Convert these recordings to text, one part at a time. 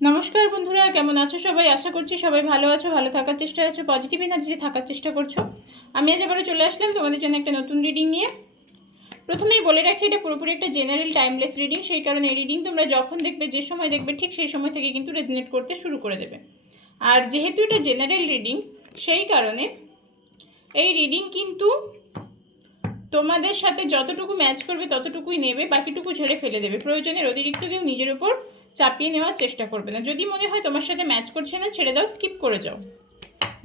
নমস্কার বন্ধুরা, কেমন আছো সবাই? আশা করছি সবাই ভালো আছো, ভালো থাকার চেষ্টা আছো, পজিটিভ এনার্জিতে থাকার চেষ্টা করছো। আমি আজ আবারও চলে আসলাম তোমাদের জন্য একটা নতুন রিডিং নিয়ে। প্রথমেই বলে রাখি, এটা পুরোপুরি একটা জেনারেল টাইমলেস রিডিং, সেই কারণে এই রিডিং তোমরা যখন দেখবে, যে সময় দেখবে, ঠিক সেই সময় থেকে কিন্তু রেজনেট করতে শুরু করে দেবে। আর যেহেতু এটা জেনারেল রিডিং, সেই কারণে এই রিডিং কিন্তু তোমাদের সাথে যতটুকু ম্যাচ করবে ততটুকুই নেবে, বাকিটুকু ঝেড়ে ফেলে দেবে। প্রয়োজনের অতিরিক্ত কেউ নিজের উপর চাপিয়ে নেওয়ার চেষ্টা করবে না। যদি মনে হয় তোমার সাথে ম্যাচ করছে না, ছেড়ে দাও, স্কিপ করে যাও।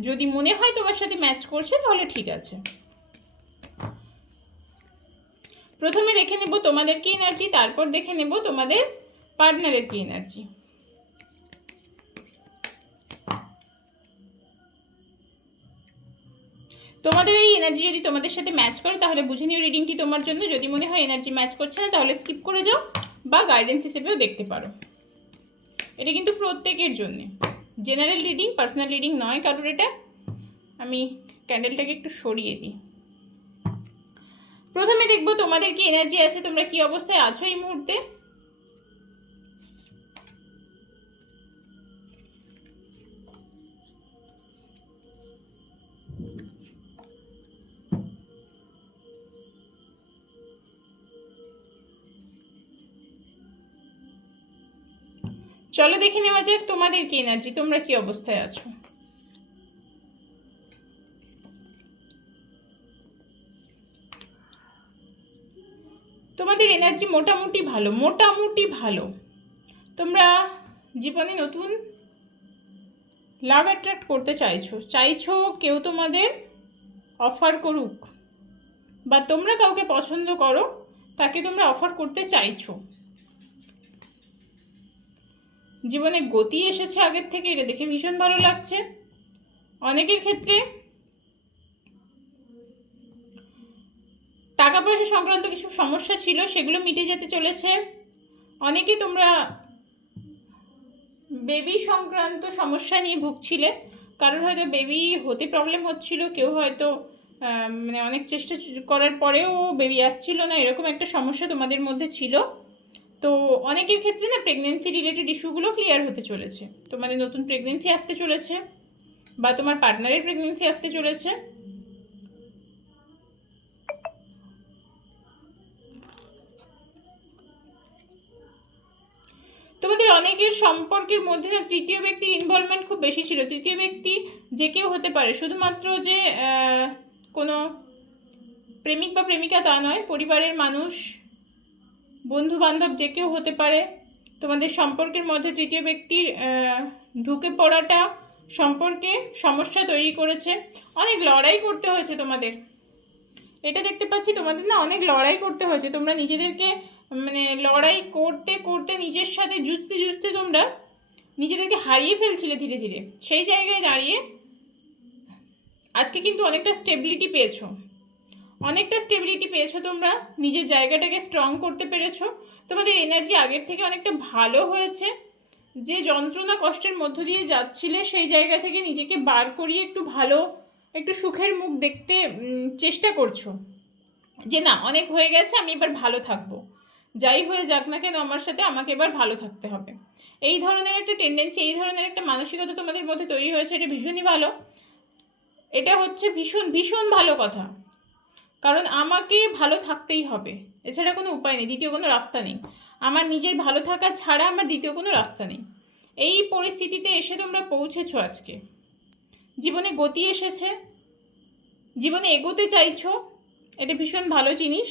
যদি মনে হয় তোমার সাথে ম্যাচ করছে, তাহলে ঠিক আছে। প্রথমে দেখে নেব তোমাদের কি এনার্জি, তারপর দেখে নেব তোমাদের পার্টনারের কি এনার্জি। তোমাদের এই এনার্জি যদি তোমাদের সাথে ম্যাচ করে, তাহলে বুঝে নিও রিডিংটি তোমার জন্য। যদি মনে হয় এনার্জি ম্যাচ করছে না, তাহলে স্কিপ করে যাও বা গাইডেন্স হিসেবেও দেখতে পারো। এটা কিন্তু প্রত্যেকের জন্য জেনারেল রিডিং, পার্সোনাল রিডিং নয় কারোর। এটা আমি ক্যান্ডেলটাকে একটু সরিয়ে দিই। প্রথমে দেখবো তোমাদের কি এনার্জি আছে, তোমরা কি অবস্থায় আছো এই মুহূর্তে। চলো দেখে নেওয়া যাক তোমাদের কি এনার্জি, তোমরা কি অবস্থায় আছো। তোমাদের এনার্জি মোটামুটি ভালো, মোটামুটি ভালো। তোমরা জীবনে নতুন লাভ অ্যাট্রাক্ট করতে চাইছো কেউ তোমাদের অফার করুক, বা তোমরা কাউকে পছন্দ করো, তাকে তোমরা অফার করতে চাইছো। জীবনে গতি এসেছে আগের থেকে, এটা দেখে ভীষণ ভালো লাগছে। অনেকের ক্ষেত্রে টাকা পয়সা সংক্রান্ত কিছু সমস্যা ছিল, সেগুলো মিটে যেতে চলেছে। অনেকে তোমরা বেবি সংক্রান্ত সমস্যা নিয়ে ভুগছিলে, কারোর হয়তো বেবি হতে প্রবলেম হচ্ছিল, কেউ হয়তো মানে অনেক চেষ্টা করার পরেও বেবি আসছিল না, এরকম একটা সমস্যা তোমাদের মধ্যে ছিল। তো অনেকের ক্ষেত্রে না প্রেগনেন্সি রিলেটেড ইস্যুগুলো ক্লিয়ার হতে চলেছে। তোমাদের নতুন প্রেগনেন্সি আসতে চলেছে, বা তোমার পার্টনারের প্রেগনেন্সি আসতে চলেছে। তোমাদের অনেকের সম্পর্কের মধ্যে না তৃতীয় ব্যক্তির ইনভলভমেন্ট খুব বেশি ছিল। তৃতীয় ব্যক্তি যে কেউ হতে পারে, শুধুমাত্র যে কোনো প্রেমিক বা প্রেমিকা তা নয়, পরিবারের মানুষ, বন্ধু বান্ধব যে কেউ হতে পারে। তোমাদের সম্পর্কের মধ্যে তৃতীয় ব্যক্তির ঢুকে পড়াটা সম্পর্কে সমস্যা তৈরি করেছে। অনেক লড়াই করতে হয়েছে তোমাদের, এটা দেখতে পাচ্ছি। তোমাদের না অনেক লড়াই করতে হয়েছে। তোমরা নিজেদেরকে মানে লড়াই করতে করতে, নিজের সাথে যুঝতে যুঝতে তোমরা নিজেদেরকে হারিয়ে ফেলছিলে ধীরে ধীরে। সেই জায়গায় দাঁড়িয়ে আজকে কিন্তু অনেকটা স্টেবিলিটি পেয়েছো, অনেকটা স্টেবিলিটি পেয়েছো। তোমরা নিজের জায়গাটাকে স্ট্রং করতে পেরেছো। তোমাদের এনার্জি আগের থেকে অনেকটা ভালো হয়েছে। যে যন্ত্রণা কষ্টের মধ্য দিয়ে যাচ্ছিলে, সেই জায়গা থেকে নিজেকে বার করিয়ে একটু ভালো, একটু সুখের মুখ দেখতে চেষ্টা করছো। যে না, অনেক হয়ে গেছে, আমি এবার ভালো থাকবো, যাই হয়ে যাক না কেন আমার সাথে, আমাকে এবার ভালো থাকতে হবে। এই ধরনের একটা টেন্ডেন্সি, এই ধরনের একটা মানসিকতা তোমাদের মধ্যে তৈরি হয়েছে। এটা ভীষণই ভালো। এটা হচ্ছে ভীষণ ভীষণ ভালো কথা, কারণ আমাকে ভালো থাকতেই হবে, এছাড়া কোনো উপায় নেই, দ্বিতীয় কোনো রাস্তা নেই। আমার নিজের ভালো থাকা ছাড়া আমার দ্বিতীয় কোনো রাস্তা নেই। এই পরিস্থিতিতে এসে তোমরা পৌঁছেছো আজকে। জীবনে গতি এসেছে, জীবনে এগোতে চাইছো, এটা ভীষণ ভালো জিনিস।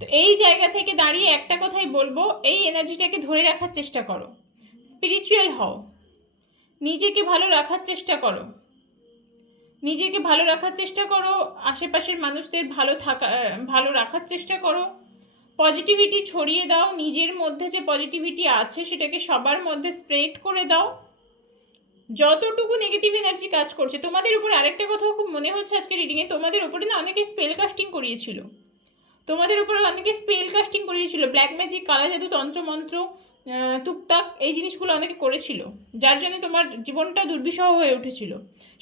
তো এই জায়গা থেকে দাঁড়িয়ে একটা কথাই বলবো, এই এনার্জিটাকে ধরে রাখার চেষ্টা করো। স্পিরিচুয়াল হও, নিজেকে ভালো রাখার চেষ্টা করো, নিজেকে ভালো রাখার চেষ্টা করো, আশেপাশের মানুষদের ভালো রাখার চেষ্টা করো। পজিটিভিটি ছড়িয়ে দাও, নিজের মধ্যে যে পজিটিভিটি আছে সেটাকে সবার মধ্যে স্প্রেড করে দাও। যতটুকু নেগেটিভ এনার্জি কাজ করছে তোমাদের উপরে, আরেকটা কথাও খুব মনে হচ্ছে আজকে রিডিংয়ে, তোমাদের উপরে না অনেকে স্পেল কাস্টিং করিয়েছিল। তোমাদের উপরে অনেকে স্পেল কাস্টিং করিয়েছিল, ব্ল্যাক ম্যাজিক, কালা জাদু, তন্ত্রমন্ত্র, টুকটাক এই জিনিসগুলো অনেকে করেছিল, যার জন্য তোমার জীবনটা দুর্বিষহ হয়ে উঠেছিল।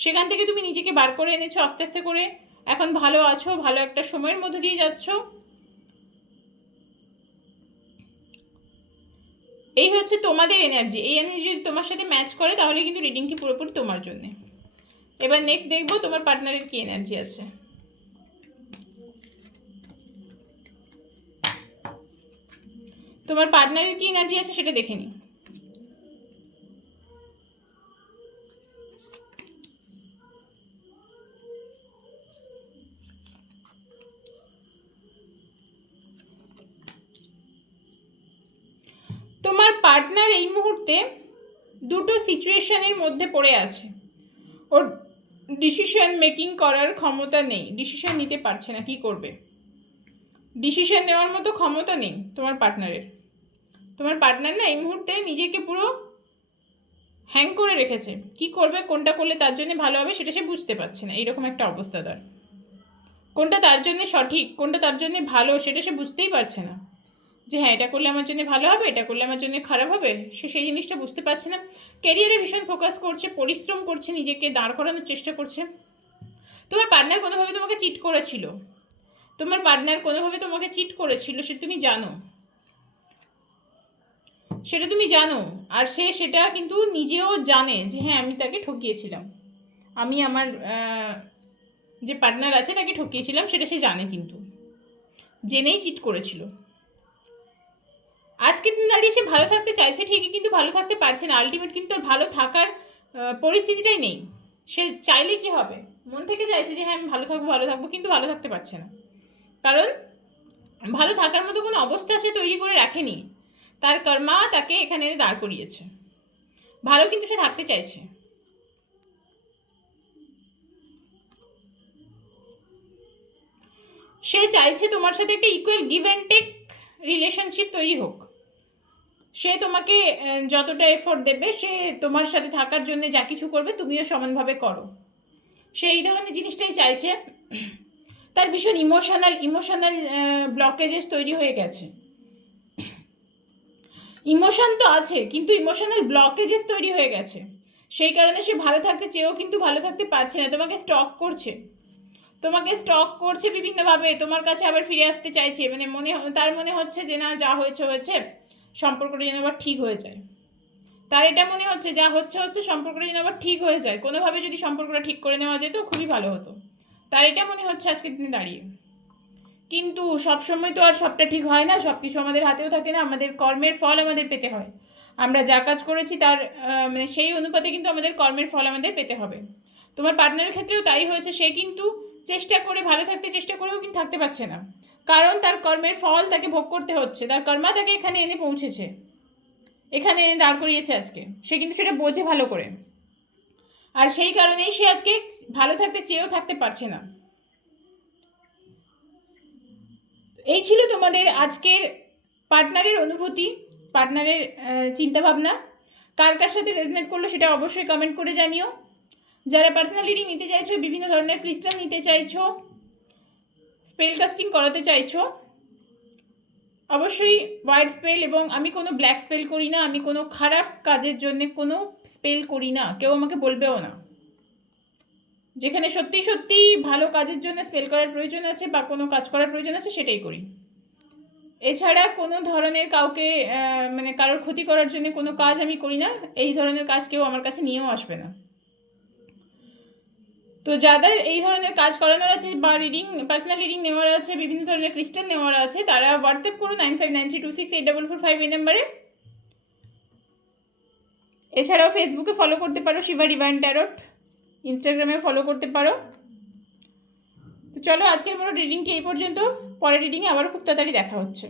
সেখান থেকে তুমি নিজেকে বার করে এনেছো আস্তে আস্তে করে, এখন ভালো আছো, ভালো একটা সময়ের মধ্যে দিয়ে যাচ্ছ। এই হচ্ছে তোমাদের এনার্জি। এই এনার্জি যদি তোমার সাথে ম্যাচ করে তাহলে কিন্তু রিডিংটি পুরোপুরি তোমার জন্য। এবার নেক্সট দেখবো তোমার পার্টনারের কি এনার্জি আছে। তোমার পার্টনারের কি এনার্জি আছে সেটা দেখে নিই। তোমার পার্টনার এই মুহূর্তে দুটো সিচুয়েশনের মধ্যে পড়ে আছে। ওর ডিসিশন মেকিং করার ক্ষমতা নেই, ডিসিশন নিতে পারছে না, কি করবে। ডিসিশন নেওয়ার মতো ক্ষমতা নেই তোমার পার্টনারের। তোমার পার্টনার না এই মুহূর্তে নিজেকে পুরো হ্যাং করে রেখেছে, কি করবে, কোনটা করলে তার জন্য ভালো হবে সেটা সে বুঝতে পারছে না। এইরকম একটা অবস্থা তার। কোনটা তার জন্য সঠিক, কোনটা তার জন্য ভালো সেটা সে বুঝতেই পারছে না। যে হ্যাঁ এটা করলে আমার জন্য ভালো হবে, এটা করলে আমার জন্য খারাপ হবে, সে সেই জিনিসটা বুঝতে পারছে না। ক্যারিয়ারে ভীষণ ফোকাস করছে, পরিশ্রম করছে, নিজেকে দাঁড় করানোর চেষ্টা করছে। তোমার পার্টনার কোনোভাবে তোমাকে চিট করেছিল, তোমার পার্টনার কোনোভাবে তোমাকে চিট করেছিল, সেটা তুমি জানো, সেটা তুমি জানো। আর সে সেটা কিন্তু নিজেও জানে যে হ্যাঁ আমি তাকে ঠকিয়েছিলাম, আমি আমার যে পার্টনার আছে তাকে ঠকিয়েছিলাম, সেটা সে জানে, কিন্তু জেনেই চিট করেছিল। আজকের দিন দাঁড়িয়ে সে ভালো থাকতে চাইছে ঠিকই, কিন্তু ভালো থাকতে পারছে না। আলটিমেট কিন্তু আর ভালো থাকার পরিস্থিতিটাই নেই। সে চাইলে কি হবে, মন থেকে চাইছে যে হ্যাঁ আমি ভালো থাকবো ভালো থাকবো, কিন্তু ভালো থাকতে পারছে না। কারণ ভালো থাকার মতো কোনো অবস্থা সে তৈরি করে রাখেনি, তার কর্মা তাকে এখানে এনে দাঁড় করিয়েছে। ভালো কিন্তু সে থাকতে চাইছে। সে চাইছে তোমার সাথে একটা equal give and take relationship তৈরি হোক। সে তোমাকে যতটা এফোর্ট দেবে, সে তোমার সাথে থাকার জন্য যা কিছু করবে তুমিও সমানভাবে করো, সে এই ধরনের জিনিসটাই চাইছে। তার ভীষণ ইমোশনাল ব্লকেজেস তৈরি হয়ে গেছে। ইমোশন তো আছে কিন্তু ইমোশনাল ব্লকেজেস তৈরি হয়ে গেছে, সেই কারণে সে ভালো থাকতে চেয়েও কিন্তু ভালো থাকতে পারছে না। তোমাকে স্টক করছে বিভিন্নভাবে, তোমার কাছে আবার ফিরে আসতে চাইছে। মানে তার মনে হচ্ছে যে না যা হয়েছে হয়েছে, সম্পর্কটা যেন আবার ঠিক হয়ে যায়। তার এটা মনে হচ্ছে যা হচ্ছে সম্পর্কটা যেন আবার ঠিক হয়ে যায়, কোনোভাবে যদি সম্পর্কটা ঠিক করে নেওয়া যেত খুবই ভালো হতো। তার এটা মনে হচ্ছে আজকের দিনে দাঁড়িয়ে। কিন্তু সবসময় তো আর সবটা ঠিক হয় না, সব কিছু আমাদের হাতেও থাকে না। আমাদের কর্মের ফল আমাদের পেতে হয়। আমরা যা কাজ করেছি তার মানে সেই অনুপাতে কিন্তু আমাদের কর্মের ফল আমাদের পেতে হবে। তোমার পার্টনারের ক্ষেত্রেও তাই হয়েছে। সে কিন্তু চেষ্টা করে ভালো থাকতে চেষ্টা করেও কিন্তু থাকতে পারছে না, কারণ তার কর্মের ফল তাকে ভোগ করতে হচ্ছে। তার কর্মা তাকে এখানে এনে পৌঁছেছে, এখানে এনে দাঁড় করিয়েছে আজকে। সে কিন্তু সেটা বোঝে ভালো করে, আর সেই কারণেই সে আজকে ভালো থাকতে চেয়েও থাকতে পারছে না। এই ছিল তোমাদের আজকের পার্টনারের অনুভূতি, পার্টনারের চিন্তাভাবনা। কার কার সাথে রেজনেট করলো সেটা অবশ্যই কমেন্ট করে জানিও। যারা পার্সোনাল রিডিং নিতে চাইছো, বিভিন্ন ধরনের ক্রিস্টাল নিতে চাইছো, স্পেল কাস্টিং করাতে চাইছো, অবশ্যই হোয়াইট স্পেল। এবং আমি কোনো ব্ল্যাক স্পেল করি না, আমি কোনো খারাপ কাজের জন্য কোনো স্পেল করি না, কেউ আমাকে বলবেও না। যেখানে সত্যি সত্যি ভালো কাজের জন্য স্পেল করার প্রয়োজন আছে বা কোনো কাজ করার প্রয়োজন আছে সেটাই করি। এছাড়া কোনো ধরনের কাউকে মানে কারোর ক্ষতি করার জন্য কোনো কাজ আমি করি না। এই ধরনের কাজ কেউ আমার কাছে নিয়েও আসবে না। তো যাদের এই ধরনের কাজ করানোর আছে বা পার্সোনাল রিডিং নেওয়ার আছে, বিভিন্ন ধরনের ক্রিস্টাল নেওয়ার আছে, তারা হোয়াটসঅ্যাপ করো 9593268445 এই নাম্বারে। এছাড়াও ফেসবুকে ফলো করতে পারো শিবা ডিভাইন ট্যারট, ইনস্টাগ্রামে ফলো করতে পারো। তো চলো আজকের মতো রিডিংটি এই পর্যন্ত, পরের রিডিংয়ে আবার খুব তাড়াতাড়ি দেখা হচ্ছে।